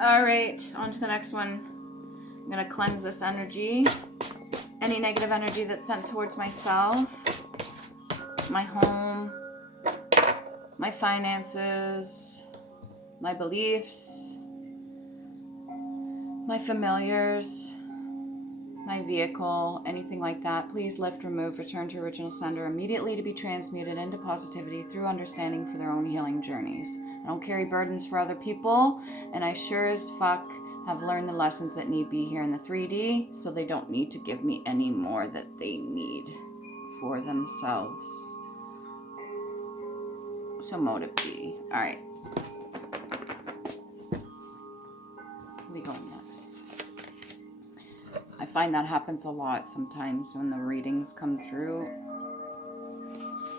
All right, on to the next one. I'm going to cleanse this energy. Any negative energy that's sent towards myself, my home, my finances, my beliefs, my familiars, my vehicle, anything like that. Please lift, remove, return to original sender immediately to be transmuted into positivity through understanding for their own healing journeys. I don't carry burdens for other people, and I sure as fuck have learned the lessons that need be here in the 3D, so they don't need to give me any more that they need for themselves. So motive B. All right. We go next. I find that happens a lot sometimes when the readings come through.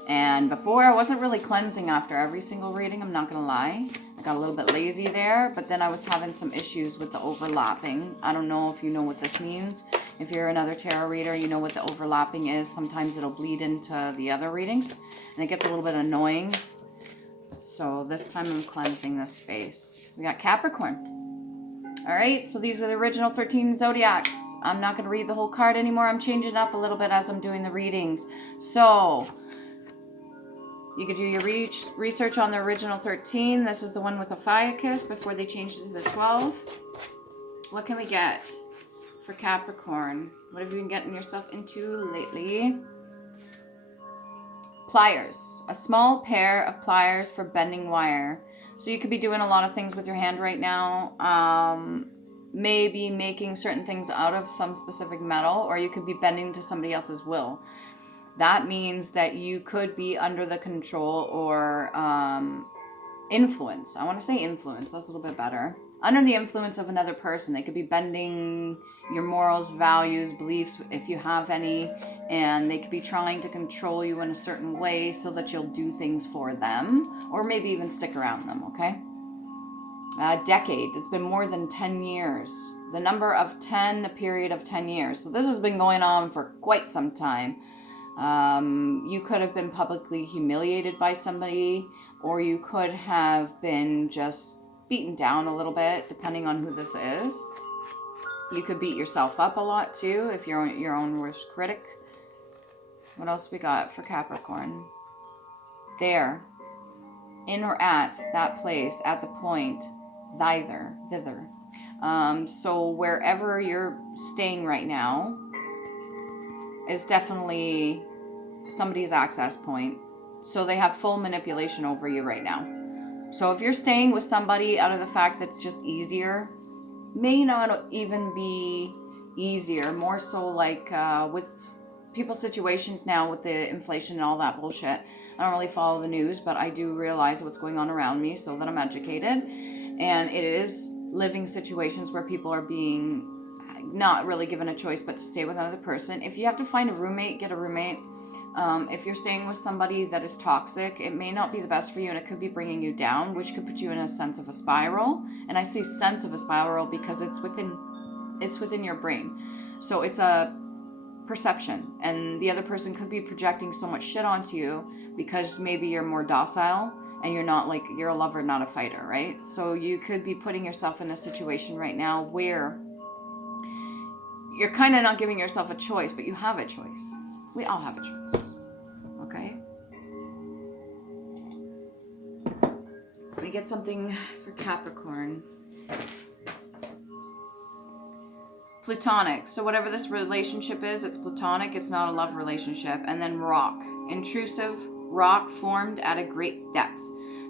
And before, I wasn't really cleansing after every single reading, I'm not going to lie. I got a little bit lazy there, but then I was having some issues with the overlapping. I don't know if you know what this means. If you're another tarot reader, you know what the overlapping is. Sometimes it'll bleed into the other readings, and it gets a little bit annoying. So this time I'm cleansing this space. We got Capricorn. All right, so these are the original 13 zodiacs. I'm not going to read the whole card anymore. I'm changing it up a little bit as I'm doing the readings. So you could do your research on the original 13. This is the one with a Ophiuchus before they changed it to the 12. What can we get for Capricorn? What have you been getting yourself into lately? Pliers. A small pair of pliers for bending wire. So you could be doing a lot of things with your hand right now. Maybe making certain things out of some specific metal, or you could be bending to somebody else's will. That means that you could be under the control or influence. I want to say influence. That's a little bit better. Under the influence of another person. They could be bending your morals, values, beliefs, if you have any. And they could be trying to control you in a certain way so that you'll do things for them. Or maybe even stick around them, okay? A decade. It's been more than 10 years. The number of 10, a period of 10 years. So this has been going on for quite some time. You could have been publicly humiliated by somebody, or you could have been just beaten down a little bit, depending on who this is. You could beat yourself up a lot too, if you're your own worst critic. What else we got for Capricorn? There, in or at that place, at the point, thither. So wherever you're staying right now is definitely somebody's access point. So they have full manipulation over you right now. So if you're staying with somebody out of the fact that it's just easier, may not even be easier, more so like with people's situations now with the inflation and all that bullshit. I don't really follow the news, but I do realize what's going on around me so that I'm educated. And it is living situations where people are being not really given a choice but to stay with another person. If you have to find a roommate, get a roommate. If you're staying with somebody that is toxic, it may not be the best for you, and it could be bringing you down, which could put you in a sense of a spiral. And I say sense of a spiral because it's within your brain. So it's a perception, and the other person could be projecting so much shit onto you because maybe you're more docile and you're not, like, you're a lover, not a fighter, right? So you could be putting yourself in a situation right now where you're kind of not giving yourself a choice, but you have a choice. We all have a choice. Okay? Let me get something for Capricorn. Platonic. So whatever this relationship is, it's platonic. It's not a love relationship. And then rock. Intrusive rock formed at a great depth.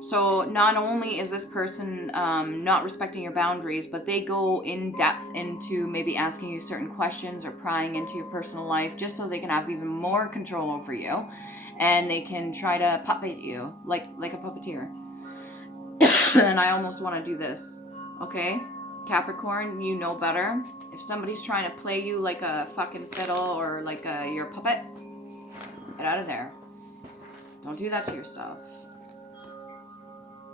So not only is this person not respecting your boundaries, but they go in depth into maybe asking you certain questions or prying into your personal life just so they can have even more control over you. And they can try to puppet you like a puppeteer. And I almost want to do this. Okay? Capricorn, you know better. If somebody's trying to play you like a fucking fiddle or like your puppet, get out of there. Don't do that to yourself.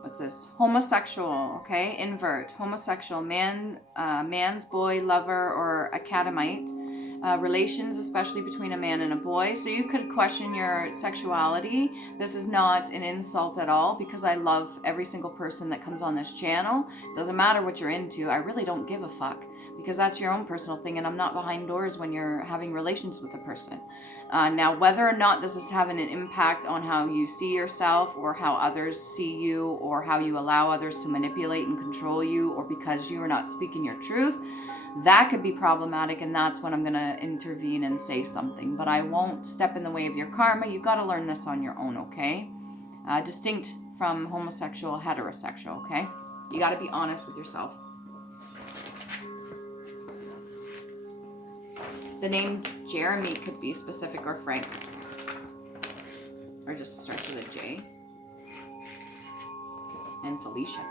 What's this? Homosexual, okay? Invert. Homosexual. Man's boy, lover, or academite. relations, especially between a man and a boy. So you could question your sexuality. This is not an insult at all, because I love every single person that comes on this channel. Doesn't matter what you're into. I really don't give a fuck, because that's your own personal thing, and I'm not behind doors when you're having relations with a person. Now, whether or not this is having an impact on how you see yourself, or how others see you, or how you allow others to manipulate and control you, or because you are not speaking your truth, that could be problematic, and that's when I'm going to intervene and say something. But I won't step in the way of your karma. You got to learn this on your own, okay? Distinct from homosexual, heterosexual, okay? You got to be honest with yourself. The name Jeremy could be specific, or Frank. Or just starts with a J. And Felicia.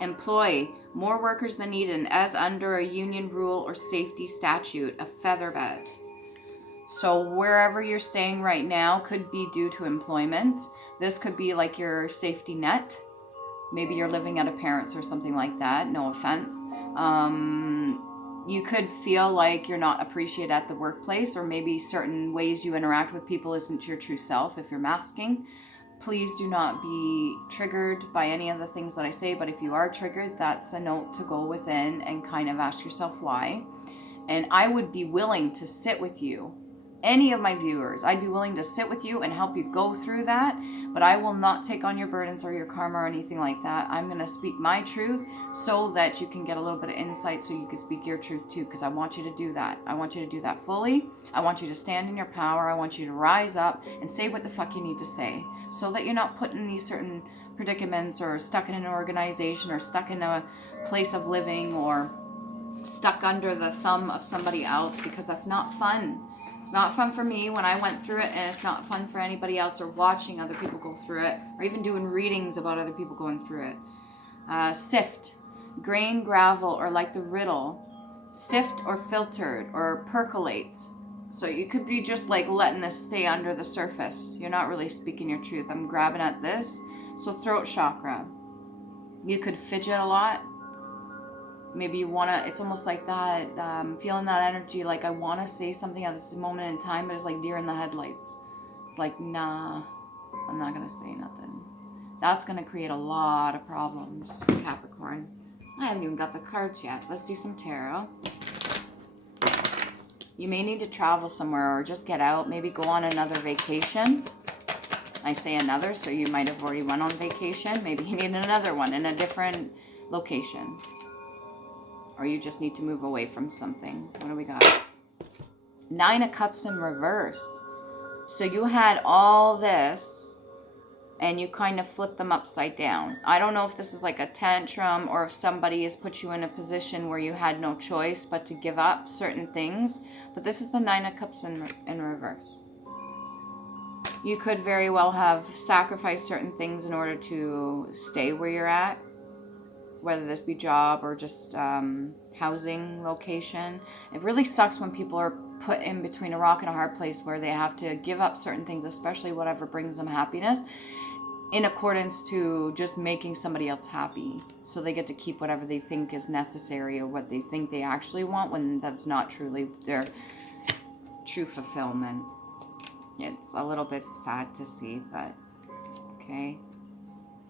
Employ more workers than needed, as under a union rule or safety statute, a feather bed. So wherever you're staying right now could be due to employment. This could be like your safety net. Maybe you're living at a parent's or something like that. No offense. You could feel like you're not appreciated at the workplace, or maybe certain ways you interact with people isn't your true self if you're masking. Please do not be triggered by any of the things that I say, but if you are triggered, that's a note to go within and kind of ask yourself why. And I would be willing to sit with you, any of my viewers, I'd be willing to sit with you and help you go through that, but I will not take on your burdens or your karma or anything like that. I'm going to speak my truth so that you can get a little bit of insight, so you can speak your truth too, because I want you to do that. I want you to do that fully. I want you to stand in your power. I want you to rise up and say what the fuck you need to say, so that you're not put in these certain predicaments, or stuck in an organization, or stuck in a place of living, or stuck under the thumb of somebody else, because that's not fun. It's not fun for me when I went through it, and it's not fun for anybody else, or watching other people go through it, or even doing readings about other people going through it. Sift, grain, gravel, or like the riddle, sift or filtered or percolate. So you could be just like letting this stay under the surface. You're not really speaking your truth. I'm grabbing at this. So throat chakra. You could fidget a lot. Maybe you want to, it's almost like that, feeling that energy, like I want to say something at this moment in time, but it's like deer in the headlights. It's like, nah, I'm not going to say nothing. That's going to create a lot of problems, Capricorn. I haven't even got the cards yet. Let's do some tarot. You may need to travel somewhere, or just get out, maybe go on another vacation. I say another, so you might have already went on vacation. Maybe you need another one in a different location. Or you just need to move away from something. What do we got? 9 of Cups in reverse. So you had all this, and you kind of flipped them upside down. I don't know if this is like a tantrum, or if somebody has put you in a position where you had no choice but to give up certain things. But this is the 9 of Cups in reverse. You could very well have sacrificed certain things in order to stay where you're at, whether this be job or just housing location. It really sucks when people are put in between a rock and a hard place, where they have to give up certain things, especially whatever brings them happiness, in accordance to just making somebody else happy. So they get to keep whatever they think is necessary, or what they think they actually want, when that's not truly their true fulfillment. It's a little bit sad to see, but okay,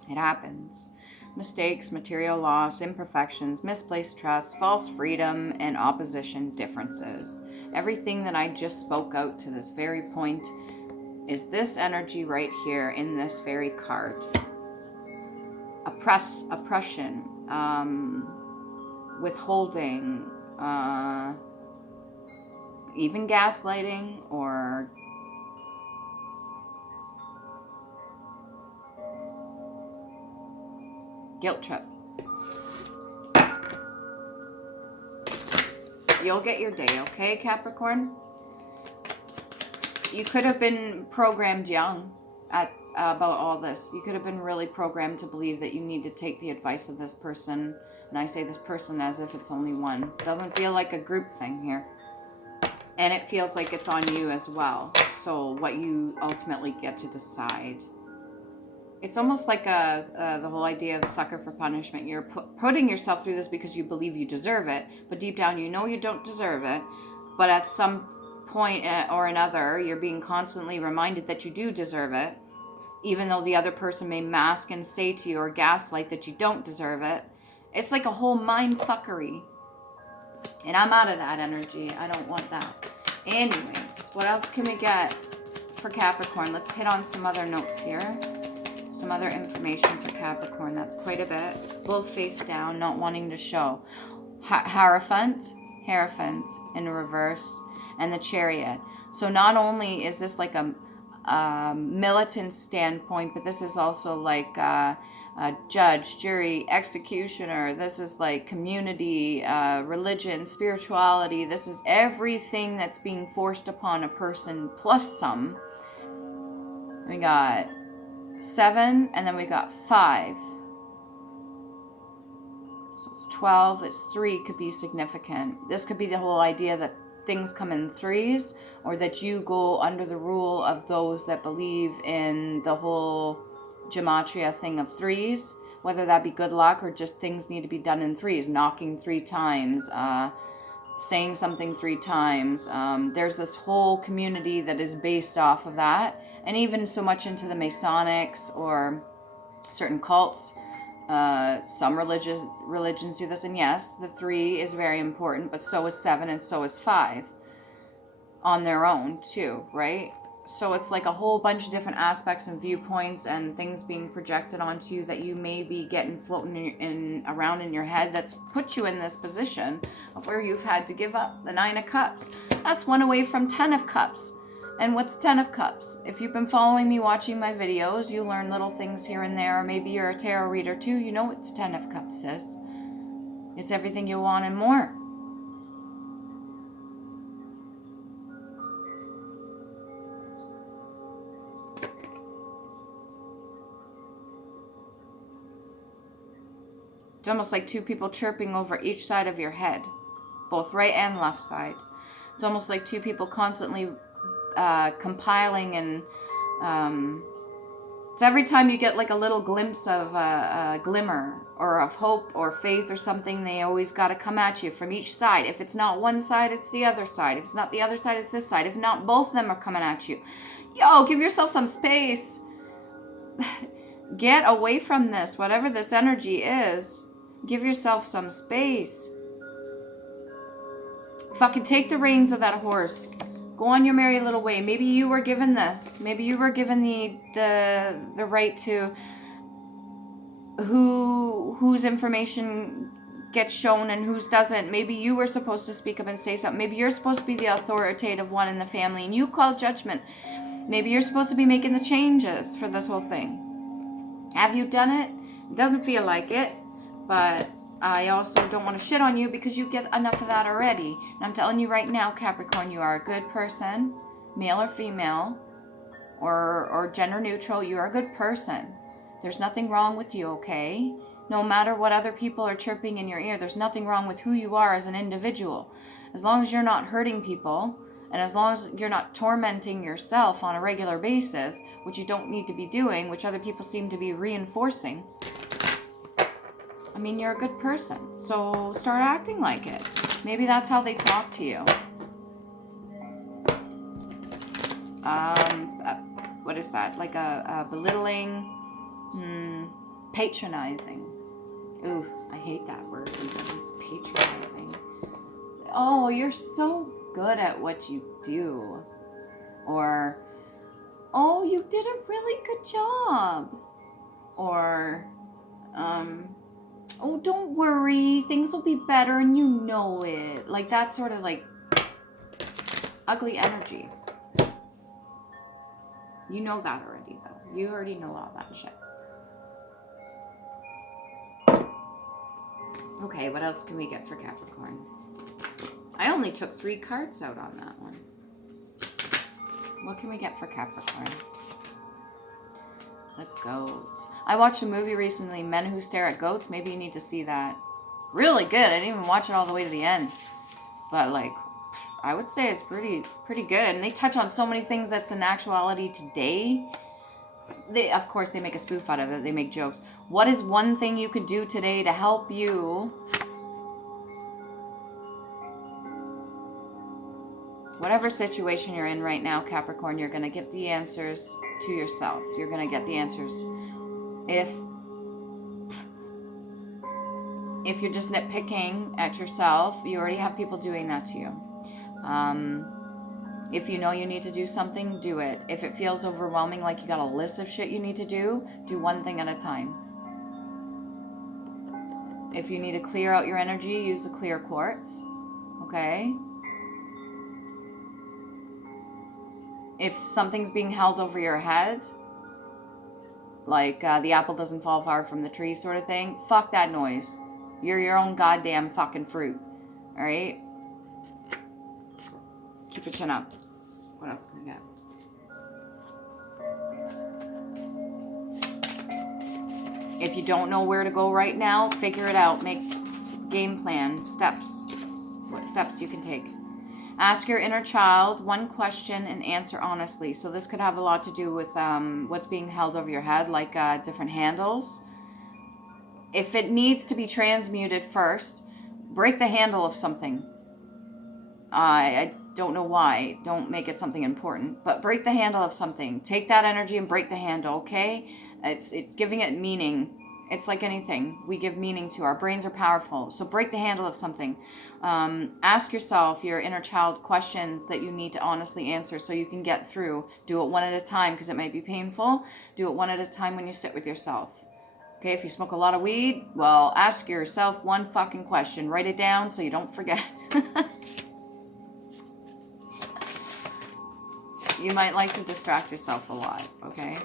it happens. Mistakes, material loss, imperfections, misplaced trust, false freedom, and opposition differences. Everything that I just spoke out to this very point is this energy right here in this very card. Oppression, withholding, even gaslighting, or guilt trip. You'll get your day, okay, Capricorn? You could have been programmed young about all this. You could have been really programmed to believe that you need to take the advice of this person. And I say this person as if it's only one. Doesn't feel like a group thing here. And it feels like it's on you as well. So what you ultimately get to decide. It's almost like the whole idea of sucker for punishment. You're putting yourself through this because you believe you deserve it, but deep down you know you don't deserve it. but at some point or another, you're being constantly reminded that you do deserve it, even though the other person may mask and say to you or gaslight that you don't deserve it. It's like a whole mind fuckery. And I'm out of that energy. I don't want that. Anyways, what else can we get for Capricorn? Let's hit on some other notes here. Some other information for Capricorn. That's quite a bit. Both face down, not wanting to show. Hierophant in reverse, and the Chariot. So not only is this like a militant standpoint, but this is also like a judge, jury, executioner. This is like community, religion, spirituality. This is everything that's being forced upon a person plus some. We got 7, and then we got 5. So it's 12, it's 3 could be significant. This could be the whole idea that things come in 3s, or that you go under the rule of those that believe in the whole gematria thing of 3s, whether that be good luck or just things need to be done in 3s, knocking 3 times, saying something 3 times. There's this whole community that is based off of that, and even so much into the Masonics or certain cults. Some religions do this, and yes, the 3 is very important, but so is 7 and so is 5 on their own too, right? So it's like a whole bunch of different aspects and viewpoints and things being projected onto you that you may be getting floating around in your head that's put you in this position of where you've had to give up. The 9 of Cups. That's one away from 10 of Cups. And what's 10 of Cups? If you've been following me, watching my videos, you learn little things here and there. Or maybe you're a tarot reader too. You know what the 10 of Cups is. It's everything you want and more. It's almost like 2 people chirping over each side of your head, both right and left side. It's almost like 2 people constantly compiling, and it's every time you get like a little glimpse of a glimmer or of hope or faith or something, they always got to come at you from each side. If it's not one side, it's the other side. If it's not the other side, it's this side. If not, both of them are coming at you. Yo, give yourself some space. Get away from this, whatever this energy is. Give yourself some space. Fucking take the reins of that horse. Go on your merry little way. Maybe you were given this. Maybe you were given the right to whose information gets shown and whose doesn't. Maybe you were supposed to speak up and say something. Maybe you're supposed to be the authoritative one in the family and you call judgment. Maybe you're supposed to be making the changes for this whole thing. Have you done it? It doesn't feel like it, but I also don't want to shit on you because you get enough of that already. And I'm telling you right now, Capricorn, you are a good person, male or female, or gender neutral. You are a good person. There's nothing wrong with you, okay? No matter what other people are chirping in your ear, there's nothing wrong with who you are as an individual. As long as you're not hurting people, and as long as you're not tormenting yourself on a regular basis, which you don't need to be doing, which other people seem to be reinforcing, I mean, you're a good person, so start acting like it. Maybe that's how they talk to you. What is that? Like a belittling, patronizing. Ooh, I hate that word. Patronizing. Oh, you're so good at what you do. Or, oh, you did a really good job. Or, oh, don't worry, things will be better and you know it. Like that sort of like ugly energy. You know that already though. You already know all that shit. Okay, what else can we get for Capricorn? I only took 3 cards out on that one. What can we get for Capricorn? The goat. I watched a movie recently, Men Who Stare at Goats. Maybe you need to see that. Really good. I didn't even watch it all the way to the end. But like, I would say it's pretty good. And they touch on so many things that's in actuality today. Of course, they make a spoof out of it. They make jokes. What is one thing you could do today to help you Whatever situation you're in right now, Capricorn, you're going to get the answers to yourself. You're going to get the answers. If you're just nitpicking at yourself, you already have people doing that to you. If you know you need to do something, do it. If it feels overwhelming, like you got a list of shit you need to do one thing at a time. If you need to clear out your energy, use the clear quartz. Okay? If something's being held over your head, like the apple doesn't fall far from the tree sort of thing, fuck that noise. You're your own goddamn fucking fruit. Alright? Keep your chin up. What else can I get? If you don't know where to go right now, figure it out. Make game plan, steps. What steps you can take. Ask your inner child one question and answer honestly. So this could have a lot to do with what's being held over your head, like different handles. If it needs to be transmuted first, break the handle of something. I don't know why. Don't make it something important. But break the handle of something. Take that energy and break the handle, okay? It's giving it meaning. It's like anything. We give meaning to. Our brains are powerful. So break the handle of something. Ask yourself, your inner child, questions that you need to honestly answer so you can get through. Do it one at a time because it might be painful. Do it one at a time when you sit with yourself. Okay, if you smoke a lot of weed, well, ask yourself one fucking question. Write it down so you don't forget. You might like to distract yourself a lot, okay?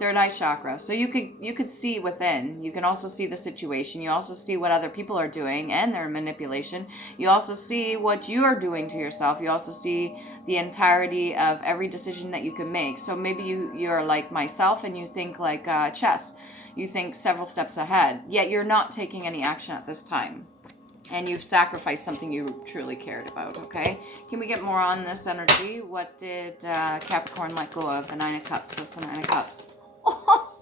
Third eye chakra. So you could see within. You can also see the situation. You also see what other people are doing and their manipulation. You also see what you are doing to yourself. You also see the entirety of every decision that you can make. So maybe you're like myself and you think like chess. You think several steps ahead, yet you're not taking any action at this time. And you've sacrificed something you truly cared about, okay? Can we get more on this energy? What did Capricorn let go of? The Nine of Cups. What's the Nine of Cups? Oh!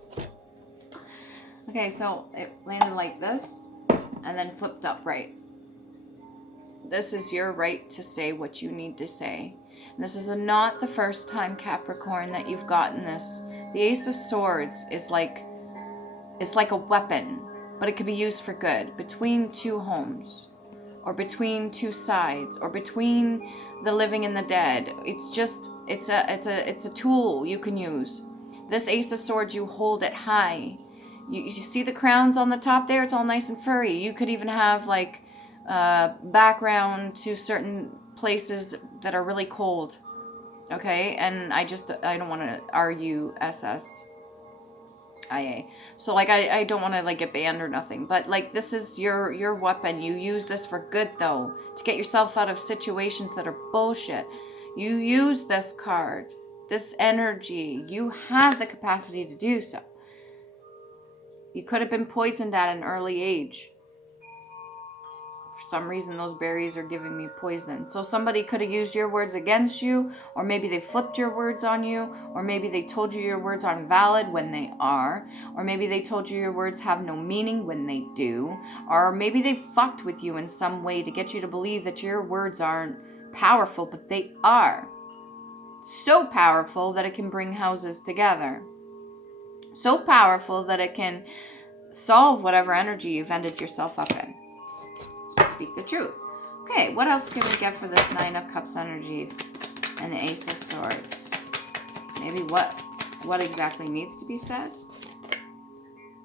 Okay, so it landed like this and then flipped upright. This is your right to say what you need to say. And this is not the first time, Capricorn, that you've gotten this. The Ace of Swords is like... It's like a weapon, but it could be used for good. Between two homes, or between two sides, or between the living and the dead. It's a tool you can use. This Ace of Swords, you hold it high. You see the crowns on the top there? It's all nice and furry. You could even have like background to certain places that are really cold. Okay, and I don't want to RUSS. IA. So like I don't want to like get banned or nothing, but like this is your weapon. You use this for good though, to get yourself out of situations that are bullshit. You use this card, this energy. You have the capacity to do so. You could have been poisoned at an early age. For some reason those berries are giving me poison. So somebody could have used your words against you, or maybe they flipped your words on you, or maybe they told you your words aren't valid when they are, or maybe they told you your words have no meaning when they do, or maybe they fucked with you in some way to get you to believe that your words aren't powerful, but they are. So powerful that it can bring houses together. So powerful that it can solve whatever energy you've ended yourself up in. Speak the truth. Okay, what else can we get for this Nine of Cups energy and the Ace of Swords? Maybe what exactly needs to be said?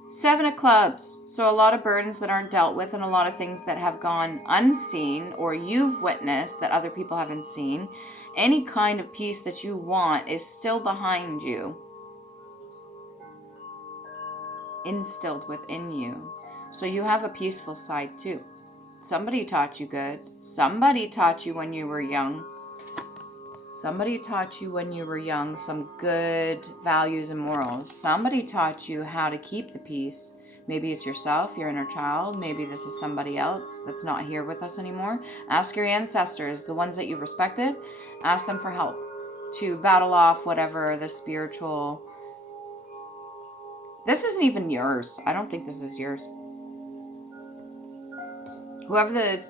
Seven of Clubs. So a lot of burdens that aren't dealt with and a lot of things that have gone unseen or you've witnessed that other people haven't seen. Any kind of peace that you want is still behind you. Instilled within you. So you have a peaceful side too. Somebody taught you good. Somebody taught you when you were young. Somebody taught you when you were young some good values and morals. Somebody taught you how to keep the peace. Maybe it's yourself, your inner child. Maybe this is somebody else that's not here with us anymore. Ask your ancestors, the ones that you respected. Ask them for help to battle off whatever the spiritual... This isn't even yours. I don't think this is yours. Whoever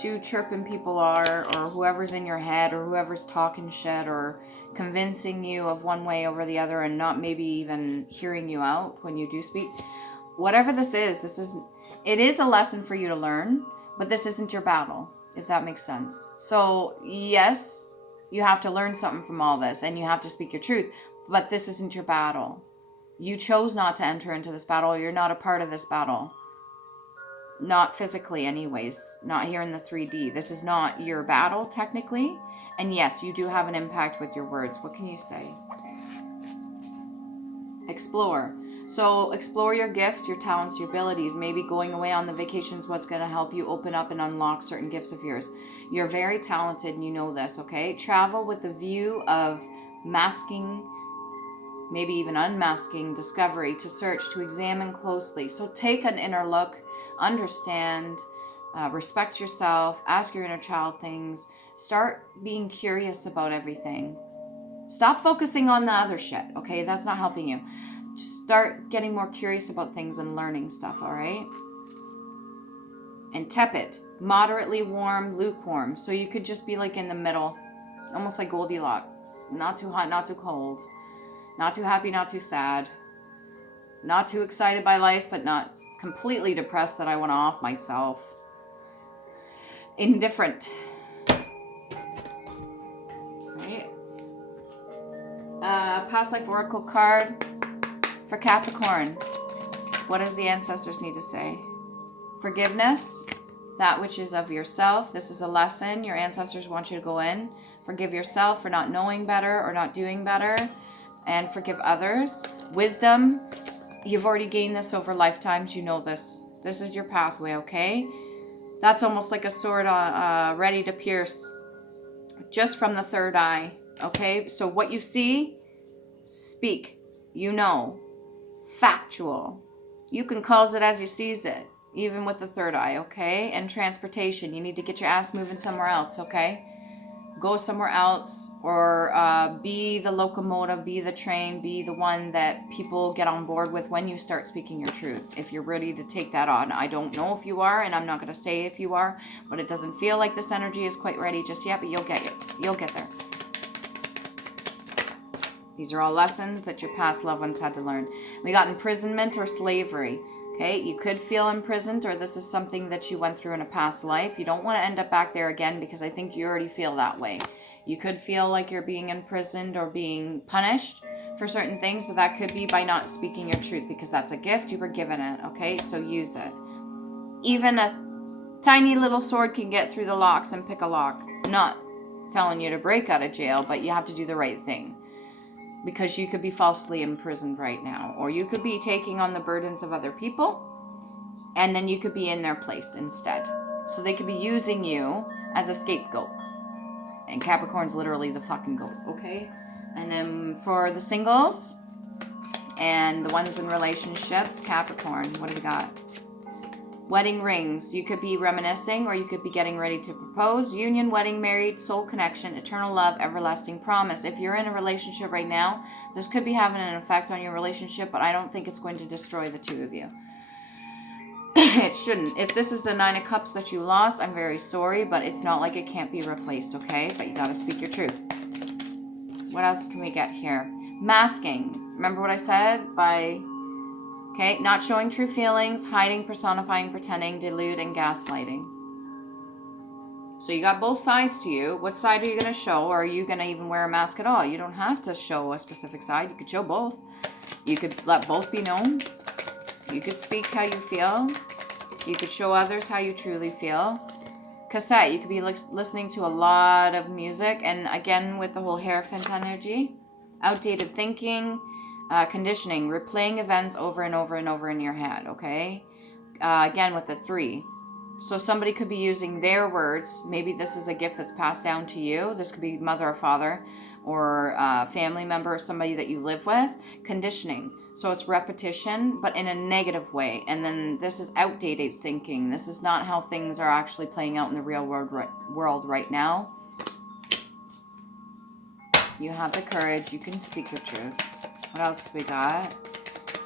to chirping people are, or whoever's in your head, or whoever's talking shit, or convincing you of one way over the other, and not maybe even hearing you out when you do speak. Whatever this is, it is a lesson for you to learn, but this isn't your battle, if that makes sense. So yes, you have to learn something from all this, and you have to speak your truth, but this isn't your battle. You chose not to enter into this battle. You're not a part of this battle. Not physically anyways. Not here in the 3D. This is not your battle, technically. And yes, you do have an impact with your words. What can you say? Explore. So explore your gifts, your talents, your abilities. Maybe going away on the vacations, what's going to help you open up and unlock certain gifts of yours. You're very talented and you know this, okay? Travel with the view of masking, maybe even unmasking discovery, to search, to examine closely. So take an inner look, understand, respect yourself, ask your inner child things, start being curious about everything. Stop focusing on the other shit, okay? That's not helping you. Just start getting more curious about things and learning stuff, all right? And tepid, moderately warm, lukewarm. So you could just be like in the middle, almost like Goldilocks. Not too hot, not too cold. Not too happy, not too sad. Not too excited by life, but not completely depressed that I want to off myself. Indifferent. Right? Past life oracle card for Capricorn. What does the ancestors need to say? Forgiveness, that which is of yourself. This is a lesson your ancestors want you to go in. Forgive yourself for not knowing better or not doing better. And forgive others. Wisdom, you've already gained this over lifetimes. You know this. This is your pathway, okay? That's almost like a sword ready to pierce just from the third eye, okay? So what you see, speak. You know. Factual. You can cause it as you sees it, even with the third eye, okay? And transportation, you need to get your ass moving somewhere else, okay? Go somewhere else, or be the locomotive, be the train, be the one that people get on board with when you start speaking your truth. If you're ready to take that on. I don't know if you are, and I'm not going to say if you are, but it doesn't feel like this energy is quite ready just yet, but you'll get it. You'll get there. These are all lessons that your past loved ones had to learn. We got imprisonment or slavery. Okay, you could feel imprisoned, or this is something that you went through in a past life. You don't want to end up back there again, because I think you already feel that way. You could feel like you're being imprisoned or being punished for certain things, but that could be by not speaking your truth, because that's a gift. You were given it, okay? So use it. Even a tiny little sword can get through the locks and pick a lock. Not telling you to break out of jail, but you have to do the right thing. Because you could be falsely imprisoned right now. Or you could be taking on the burdens of other people. And then you could be in their place instead. So they could be using you as a scapegoat. And Capricorn's literally the fucking goat, okay? And then for the singles and the ones in relationships, Capricorn, what do we got? Wedding rings. You could be reminiscing, or you could be getting ready to propose. Union, wedding, married, soul connection, eternal love, everlasting promise. If you're in a relationship right now, this could be having an effect on your relationship, but I don't think it's going to destroy the two of you. It shouldn't. If this is the 9 of Cups that you lost, I'm very sorry, but it's not like it can't be replaced, okay? But you gotta speak your truth. What else can we get here? Masking. Remember what I said? Okay, not showing true feelings, hiding, personifying, pretending, delude, and gaslighting. So you got both sides to you. What side are you going to show? Or are you going to even wear a mask at all? You don't have to show a specific side. You could show both. You could let both be known. You could speak how you feel. You could show others how you truly feel. Cassette, you could be listening to a lot of music. And again, with the whole Hierophant energy, outdated thinking, conditioning, replaying events over and over and over in your head, okay? Again, with the 3. So somebody could be using their words. Maybe this is a gift that's passed down to you. This could be mother or father, or a family member, or somebody that you live with. Conditioning. So it's repetition, but in a negative way. And then this is outdated thinking. This is not how things are actually playing out in the real world right now. You have the courage. You can speak your truth. What else we got?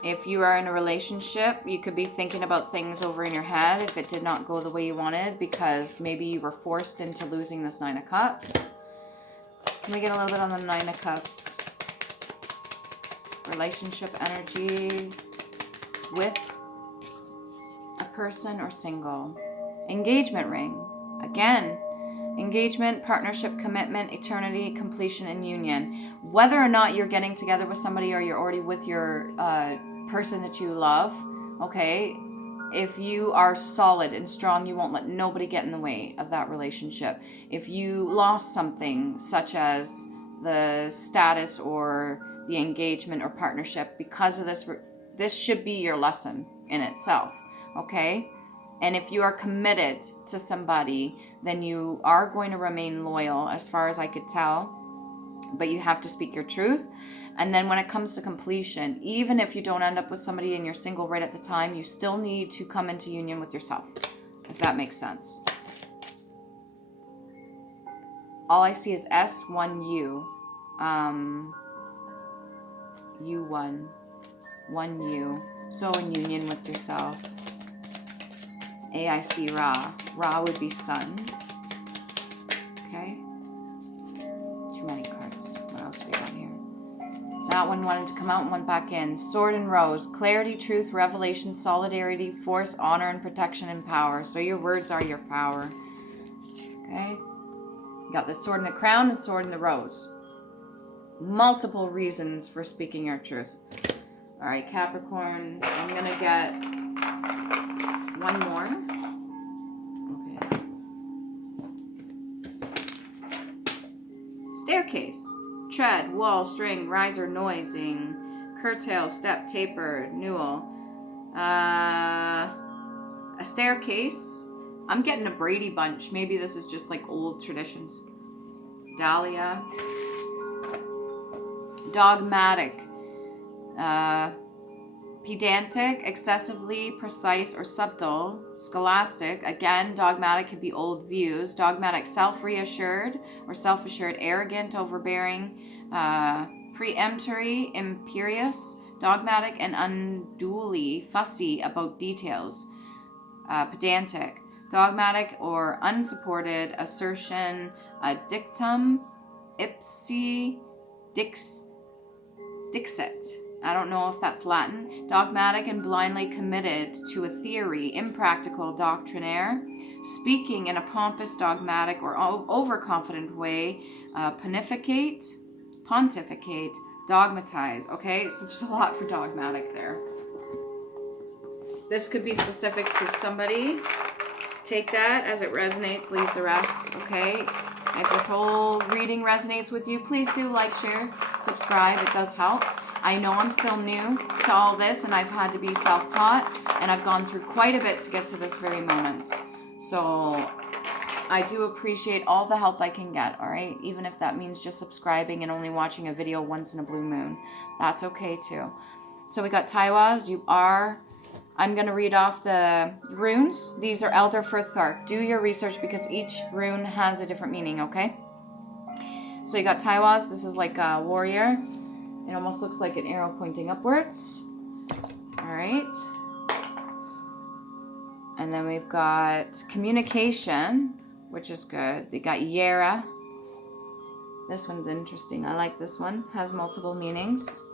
If you are in a relationship, you could be thinking about things over in your head if it did not go the way you wanted, because maybe you were forced into losing this Nine of Cups. Can we get a little bit on the Nine of Cups? Relationship energy with a person or single. Engagement ring. Again, engagement, partnership, commitment, eternity, completion, and union. Whether or not you're getting together with somebody or you're already with your person that you love, okay, if you are solid and strong, you won't let nobody get in the way of that relationship. If you lost something, such as the status or the engagement or partnership, because of this, this should be your lesson in itself, okay? And if you are committed to somebody, then you are going to remain loyal, as far as I could tell. But you have to speak your truth. And then when it comes to completion, even if you don't end up with somebody and you're single right at the time, you still need to come into union with yourself, if that makes sense. All I see is S1U. U1. 1U. So in union with yourself. AIC Ra. Ra would be sun. Okay. Too many cards. What else do we got here? That one wanted to come out and went back in. Sword and Rose. Clarity, truth, revelation, solidarity, force, honor, and protection and power. So your words are your power. Okay. You got the sword in the crown and sword in the rose. Multiple reasons for speaking your truth. All right, Capricorn. I'm going to get one more. Okay. Staircase. Tread, wall, string, riser, noising, curtail, step, taper, newel. A staircase. I'm getting a Brady Bunch. Maybe this is just like old traditions. Dahlia. Dogmatic. Pedantic, excessively precise or subtle. Scholastic, again, dogmatic could be old views. Dogmatic, self-reassured or self-assured, arrogant, overbearing, preemptory, imperious. Dogmatic and unduly fussy about details. Pedantic, dogmatic or unsupported assertion, dictum, ipsi, dixit. I don't know if that's Latin. Dogmatic and blindly committed to a theory, impractical, doctrinaire. Speaking in a pompous, dogmatic, or overconfident way. Pontificate, dogmatize. Okay, so there's a lot for dogmatic there. This could be specific to somebody. Take that as it resonates, leave the rest, okay? If this whole reading resonates with you, please do like, share, subscribe. It does help. I know I'm still new to all this, and I've had to be self-taught, and I've gone through quite a bit to get to this very moment. So I do appreciate all the help I can get, all right? Even if that means just subscribing and only watching a video once in a blue moon. That's okay, too. So we got Taiwas. I'm going to read off the runes. These are Elder Firthark. Do your research because each rune has a different meaning, okay? So you got Taiwas. This is like a warrior. It almost looks like an arrow pointing upwards. All right. And then we've got communication, which is good. We got Yera. This one's interesting. I like this one. Has multiple meanings.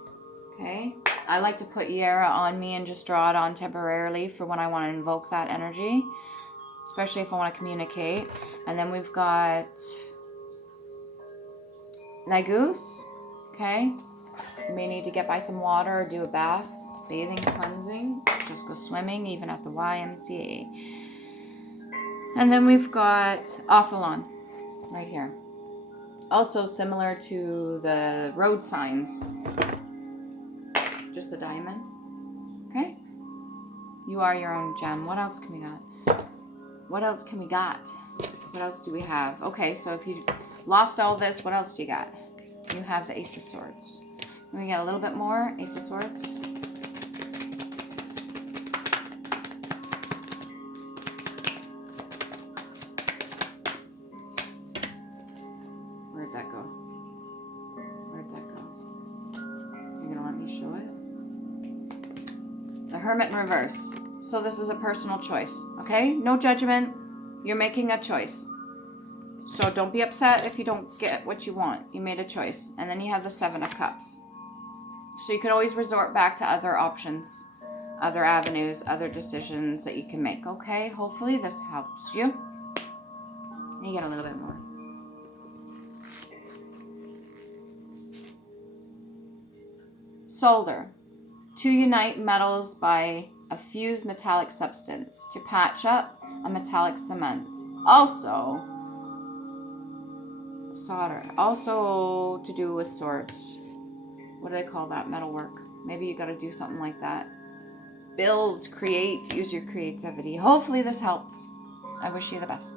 Okay. I like to put Yera on me and just draw it on temporarily for when I want to invoke that energy, especially if I want to communicate. And then we've got Nagus. Okay. You may need to get by some water or do a bath, bathing, cleansing, just go swimming, even at the YMCA. And then we've got Ophalon right here. Also similar to the road signs, just the diamond. Okay. You are your own gem. What else can we got? What else can we got? What else do we have? Okay, so if you lost all this, what else do you got? You have the Ace of Swords. And we got a little bit more Ace of Swords. Where'd that go? Where'd that go? You're gonna let me show it? Hermit in reverse. So this is a personal choice, okay? No judgment. You're making a choice. So don't be upset if you don't get what you want. You made a choice. And then you have the Seven of Cups. So you could always resort back to other options, other avenues, other decisions that you can make, okay? Hopefully this helps you. You get a little bit more. Solder. To unite metals by a fused metallic substance. To patch up a metallic cement. Also, solder. Also to do with swords. What do they call that? Metalwork. Maybe you got to do something like that. Build, create, use your creativity. Hopefully this helps. I wish you the best.